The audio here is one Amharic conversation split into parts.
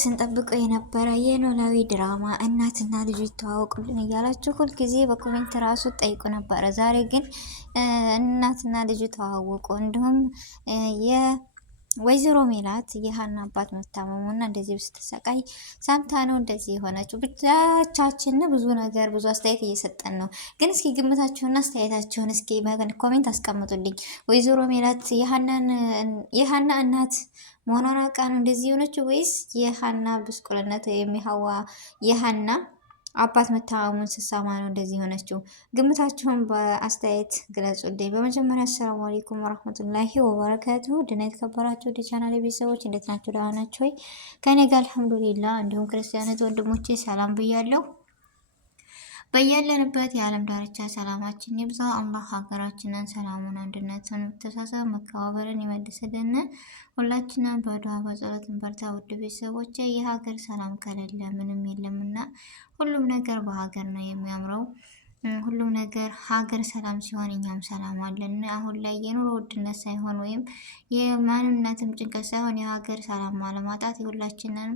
ስንጠብቀው የነበረ የኖላዊ ድራማ እናትና ልጁ ይተዋወቁልን እያላችሁ ሁልጊዜ በኮሜንት ራሱ ጠይቁ ነበረ። ዛሬ ግን እናትና ልጁ ተዋወቁ። እንዲሁም የወይዘሮ ሜላት የሀና አባት መታመሙና እንደዚህ ስትሰቃይ ሰምታ ነው እንደዚህ የሆነችው። ብቻችን ብዙ ነገር ብዙ አስተያየት እየሰጠን ነው። ግን እስኪ ግምታችሁና አስተያየታችሁን እስኪ ኮሜንት አስቀምጡልኝ። ወይዘሮ ሜላት የሀና እናት መሆኗን አውቃ ነው እንደዚህ የሆነችው ወይስ የሀና ብስቁልነት ወይም የሀና አባት መታመሙን ስሰማ ነው እንደዚህ የሆነችው? ግምታችሁን በአስተያየት ግለጹልኝ። በመጀመሪያ አሰላሙ አለይኩም ወራህመቱላሂ ወበረካቱሁ። ድና የተከበራችሁ ወደ ቻናል ቤተሰቦች እንዴት ናችሁ? ደህና ናችሁ ወይ? ከኔ ጋር አልሐምዱሊላህ። እንዲሁም ክርስቲያኖች ወንድሞቼ ሰላም ብያለሁ። በያለንበት የዓለም ዳርቻ ሰላማችን ይብዛ። አላህ ሀገራችንን ሰላሙን፣ አንድነትን፣ መተሳሰብ፣ መከባበርን ይመልስልን። ሁላችንን በዱዓ በጸሎት እንበርታ። ውድ ቤተሰቦቼ የሀገር ሰላም ከሌለ ምንም የለምና ሁሉም ነገር በሀገር ነው የሚያምረው። ሁሉም ነገር ሀገር ሰላም ሲሆን እኛም ሰላም አለን። አሁን ላይ የኑሮ ውድነት ሳይሆን ወይም የማንነትም ጭንቀት ሳይሆን የሀገር ሰላም አለማጣት የሁላችንንም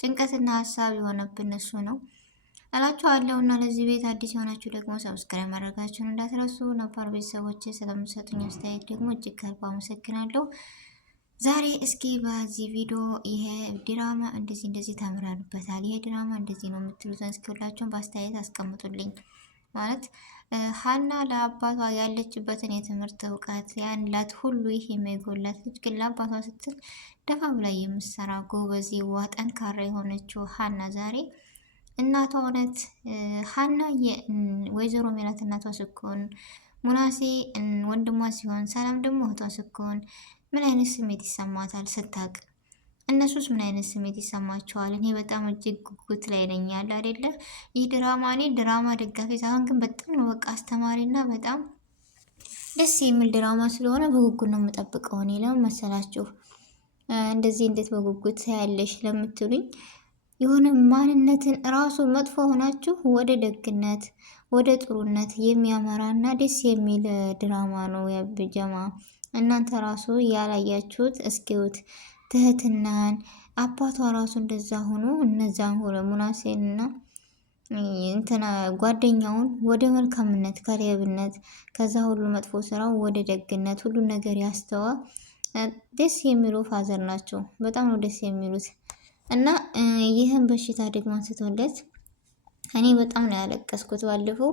ጭንቀትና ሀሳብ የሆነብን እሱ ነው እላችኋለሁ። እና ለዚህ ቤት አዲስ የሆናችሁ ደግሞ ሰብስክራይብ ማድረጋችሁን እንዳትረሱ። ነባር ቤተሰቦች ስለምሰጡኝ አስተያየት ደግሞ እጅግ ከልብ አመሰግናለሁ። ዛሬ እስኪ በዚህ ቪዲዮ ይሄ ድራማ እንደዚህ ተምረንበታል፣ ይሄ ድራማ እንደዚህ ነው የምትሉትን እስኪ ሁላችሁም በአስተያየት አስቀምጡልኝ። ማለት ሀና ለአባቷ ያለችበትን የትምህርት እውቀት ያላት ሁሉ ይህ የሚጎላት ልጅ ግን ለአባቷ ስትል ደፋ ብላ የምትሰራ ጎበዝ፣ ዋ ጠንካራ የሆነችው ሀና ዛሬ እናቷ እውነት ሀና ወይዘሮ ሜላት እናቷ ስኮን ሙናሴ ወንድሟ ሲሆን ሰላም ደግሞ እህቷ ስኮን ምን አይነት ስሜት ይሰማታል ስታቅ? እነሱስ ምን አይነት ስሜት ይሰማቸዋል? እኔ በጣም እጅግ ጉጉት ላይ ነኝ ያለ አይደለ? ይህ ድራማ እኔ ድራማ ደጋፊ ሳይሆን ግን በጣም ነው በቃ አስተማሪና በጣም ደስ የሚል ድራማ ስለሆነ በጉጉት ነው የምጠብቀው። እኔ ለምን መሰላችሁ እንደዚህ እንዴት በጉጉት ሳያለሽ ለምትሉኝ የሆነ ማንነትን ራሱ መጥፎ ሆናችሁ ወደ ደግነት ወደ ጥሩነት የሚያመራና ደስ የሚል ድራማ ነው ያብጀማ። እናንተ ራሱ ያላያችሁት እስኪውት ትህትናን አባቷ ራሱ እንደዛ ሆኖ እነዛን ሆነ ሙናሴንና እንትና ጓደኛውን ወደ መልካምነት ከሌብነት ከዛ ሁሉ መጥፎ ስራው ወደ ደግነት ሁሉ ነገር ያስተዋ ደስ የሚሉ ፋዘር ናቸው። በጣም ነው ደስ የሚሉት። እና ይህን በሽታ ደግሞ አንስቶለት እኔ በጣም ነው ያለቀስኩት ባለፈው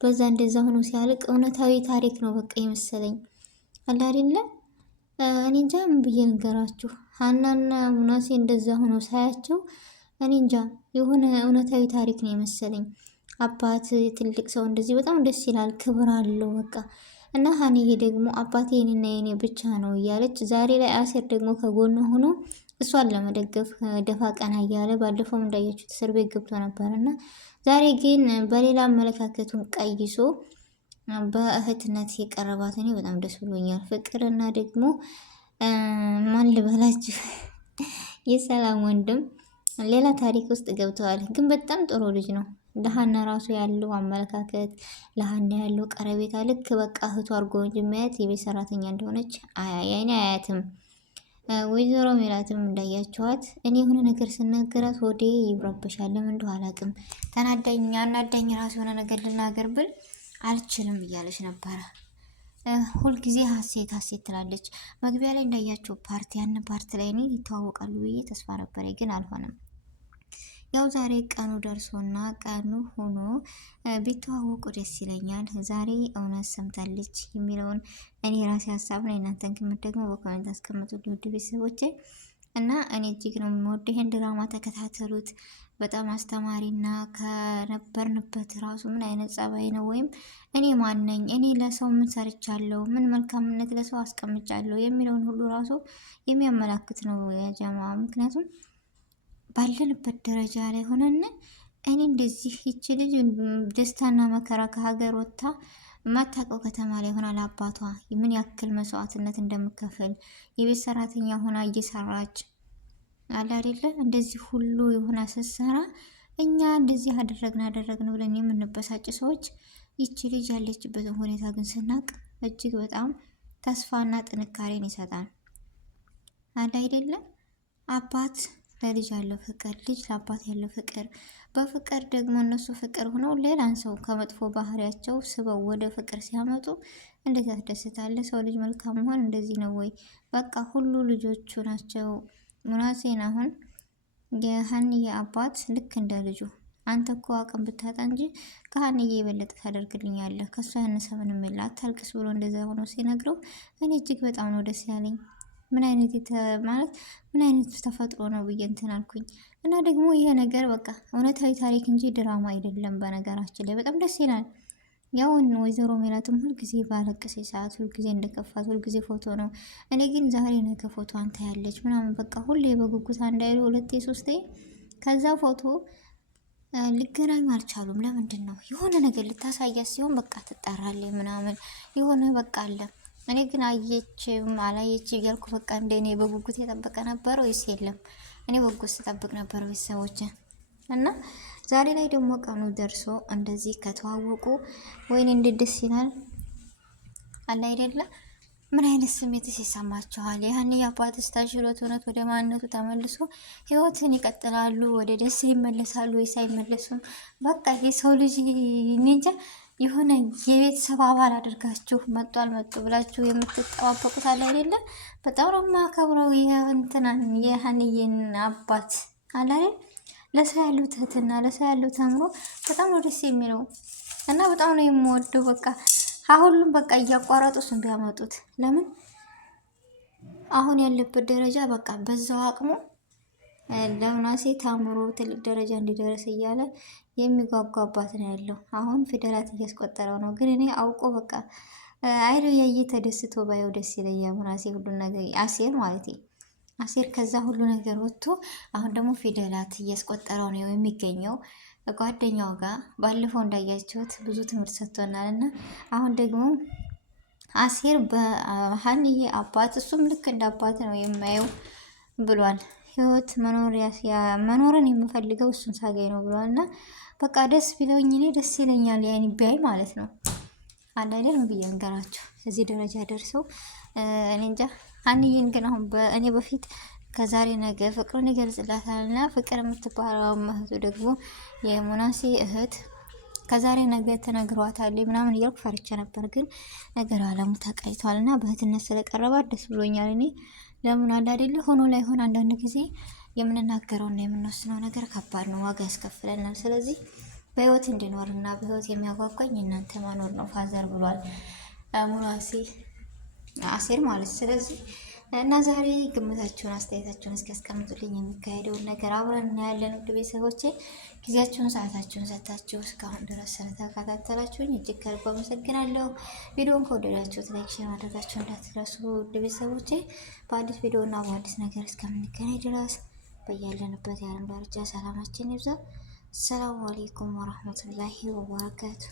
በዛ እንደዛ ሆኖ ሲያልቅ እውነታዊ ታሪክ ነው በቃ የመሰለኝ አለ አይደለ? እኔ እንጃ ምን ብዬ ንገራችሁ። ሀናና ሙናሴ እንደዛ ሆኖ ሳያቸው እኔ እንጃ የሆነ እውነታዊ ታሪክ ነው የመሰለኝ። አባት ትልቅ ሰው እንደዚህ በጣም ደስ ይላል፣ ክብር አለው በቃ። እና ሀኒዬ ደግሞ አባቴ የኔና የኔ ብቻ ነው እያለች ዛሬ ላይ አሴር ደግሞ ከጎኗ ሆኖ እሷን ለመደገፍ ደፋ ቀና እያለ ባለፈውም እንዳያችሁት እስር ቤት ገብቶ ነበር እና ዛሬ ግን በሌላ አመለካከቱን ቀይሶ በእህትነት የቀረባት እኔ በጣም ደስ ብሎኛል። ፍቅርና ደግሞ ማን ልበላችሁ የሰላም ወንድም ሌላ ታሪክ ውስጥ ገብተዋል። ግን በጣም ጥሩ ልጅ ነው። ለሀና ራሱ ያለው አመለካከት ለሀና ያለው ቀረቤታ ልክ በቃ እህቱ አድርጎ እንጂ የሚያያት የቤት ሰራተኛ እንደሆነች ያኔ አያትም። ወይዘሮ ሜላትም እንዳያቸዋት እኔ የሆነ ነገር ስናገራት ወዴ ይብረብሻል። ለምን እንደው አላውቅም። አናዳኝ ራሱ የሆነ ነገር ልናገር ብል አልችልም እያለች ነበረ። ሁልጊዜ ሀሴት ትላለች። መግቢያ ላይ እንዳያቸው ያን ፓርቲ ላይ እኔ ይተዋወቃሉ ብዬ ተስፋ ነበረ፣ ግን አልሆነም። ያው ዛሬ ቀኑ ደርሶና ቀኑ ሆኖ ቢተዋወቁ ደስ ይለኛል። ዛሬ እውነት ሰምታለች የሚለውን እኔ ራሴ ሀሳብ ነው። እናንተን ግምት ደግሞ በኮሜንት አስቀምጡ ውድ ቤተሰቦቼ። እና እኔ እጅግ ነው የምወደው ይሄን ድራማ ተከታተሉት። በጣም አስተማሪና ከነበርንበት ራሱ ምን አይነት ጸባይ ነው ወይም እኔ ማን ነኝ፣ እኔ ለሰው ምን ሰርቻለሁ፣ ምን መልካምነት ለሰው አስቀምጫለሁ የሚለውን ሁሉ ራሱ የሚያመላክት ነው ያጀማ። ምክንያቱም ባለንበት ደረጃ ላይ ሆነን እኔ እንደዚህ ይቺ ልጅ ደስታና መከራ ከሀገር ወጥታ የማታውቀው ከተማ ላይ ሆና ለአባቷ ምን ያክል መስዋዕትነት እንደምከፍል የቤት ሰራተኛ ሆና እየሰራች አለ አይደለ? እንደዚህ ሁሉ የሆነ ስትሰራ እኛ እንደዚህ አደረግን ብለን የምንበሳጭ ሰዎች ይቺ ልጅ ያለችበትን ሁኔታ ግን ስናቅ እጅግ በጣም ተስፋና ጥንካሬን ይሰጣል። አለ አይደለ? አባት ለልጅ ያለው ፍቅር፣ ልጅ ለአባት ያለው ፍቅር፣ በፍቅር ደግሞ እነሱ ፍቅር ሆነው ሌላን ሰው ከመጥፎ ባህሪያቸው ስበው ወደ ፍቅር ሲያመጡ እንዴት ያስደስታል። ሰው ልጅ መልካም መሆን እንደዚህ ነው ወይ? በቃ ሁሉ ልጆቹ ናቸው። ሙናሴን አሁን የሀንዬ አባት ልክ እንደ ልጁ አንተ እኮ አቅም ብታጣ እንጂ ከሀንዬ የበለጠ ታደርግልኛለህ፣ ከእሷ ያነሰ ምንም የለ፣ አታልቅስ ብሎ እንደዛ ሆኖ ሲነግረው እኔ እጅግ በጣም ነው ደስ ያለኝ። ምን አይነት ማለት ምን አይነት ተፈጥሮ ነው ብዬ እንትን አልኩኝ። እና ደግሞ ይሄ ነገር በቃ እውነታዊ ታሪክ እንጂ ድራማ አይደለም። በነገራችን ላይ በጣም ደስ ይላል። ያውን ወይዘሮ ሜላትም ሁልጊዜ ባለቀሰ ሰዓት ሁልጊዜ እንደከፋት ሁልጊዜ ፎቶ ነው። እኔ ግን ዛሬ ነገ ፎቶ አንተ ያለች ምናምን በቃ ሁሌ በጉጉት አንዳይሉ ሁለቴ ሶስቴ ከዛ ፎቶ ሊገናኙ አልቻሉም። ለምንድን ነው? የሆነ ነገር ልታሳያት ሲሆን በቃ ትጠራለች ምናምን የሆነ በቃ አለ። እኔ ግን አየችም አላየች እያልኩ በቃ እንደኔ በጉጉት የጠበቀ ነበር ወይስ የለም? እኔ በጉጉት ስጠብቅ ነበር ቤተሰቦች። እና ዛሬ ላይ ደግሞ ቀኑ ደርሶ እንደዚህ ከተዋወቁ ወይኔ እንዴት ደስ ይላል አለ አይደለ? ምን አይነት ስሜት ይሰማቸዋል? ያህን የአባትስ ታሽሎት እውነት ወደ ማንነቱ ተመልሶ ህይወትን ይቀጥላሉ? ወደ ደስ ይመለሳሉ ወይስ አይመለሱም? በቃ የሰው ልጅ እንጃ የሆነ የቤተሰብ አባል አድርጋችሁ መጡ አልመጡ ብላችሁ የምትጠባበቁት አለ አይደለ? በጣም ነው የማከብረው የእንትናን የሀንዬን አባት አለ አይደል? ለሰው ያለው ትህትና ለሰው ያለው ተምሮ በጣም ነው ደስ የሚለው እና በጣም ነው የምወደው። በቃ አሁንም በቃ እያቋረጡ እሱን ቢያመጡት ለምን አሁን ያለበት ደረጃ በቃ በዛው አቅሙ ለምናሴ ታምሮ ትልቅ ደረጃ እንዲደርስ እያለ የሚጓጓባት ነው ያለው። አሁን ፊደላት እያስቆጠረው ነው። ግን እኔ አውቆ በቃ አይዶ ያየ ተደስቶ ባየው ደስ ይለኛል። ምናሴ ሁሉን ነገር አሴር ማለት አሴር ከዛ ሁሉ ነገር ወጥቶ አሁን ደግሞ ፊደላት እያስቆጠረው ነው የሚገኘው ጓደኛው ጋር። ባለፈው እንዳያችሁት ብዙ ትምህርት ሰጥቶናል እና አሁን ደግሞ አሴር በሀንዬ አባት እሱም ልክ እንደ አባት ነው የማየው ብሏል። ህይወት መኖርን የምፈልገው እሱን ሳገኝ ነው ብሏል። እና በቃ ደስ ቢለውኝ እኔ ደስ ይለኛል። ያኔ ቢያይ ማለት ነው አንድ አይደለም ብዬ እንገራቸው እዚህ ደረጃ ደርሰው እኔ እንጃ። ሀንዬን ግን አሁን እኔ በፊት ከዛሬ ነገ ፍቅሩን ይገልጽላታል እና ፍቅር የምትባለው እህቱ ደግሞ የሙናሴ እህት ከዛሬ ነገ ተነግሯታል ምናምን እያልኩ ፈርቼ ነበር። ግን ነገር አለሙ ተቀይቷል እና በእህትነት ስለቀረባት ደስ ብሎኛል። እኔ ለምን አለ አይደለ ሆኖ ላይሆን አንዳንድ ጊዜ የምንናገረውና የምንወስነው ነገር ከባድ ነው፣ ዋጋ ያስከፍለናል። ስለዚህ በህይወት እንድኖርና በህይወት የሚያጓጓኝ እናንተ መኖር ነው ፋዘር ብሏል ሙናሴ አሴር ማለት። ስለዚህ እና ዛሬ ግምታችሁን አስተያየታችሁን እስኪያስቀምጡልኝ የሚካሄደውን ነገር አብረን እናያለን። ውድ ቤተሰቦቼ ጊዜያችሁን ሰዓታችሁን ሰጥታችሁ እስካሁን ድረስ ስለተከታተላችሁኝ እጅግ ከልብ አመሰግናለሁ። ቪዲዮውን ከወደዳችሁት ላይክ፣ ሼር ማድረጋችሁ እንዳትረሱ። ውድ ቤተሰቦቼ በአዲስ ቪዲዮ እና በአዲስ ነገር እስከምንገናኝ ድረስ በያለንበት የዓለም ዳርቻ ሰላማችን ይብዛ። አሰላሙ አሌይኩም ወረህመቱላሂ ወበረካቱ።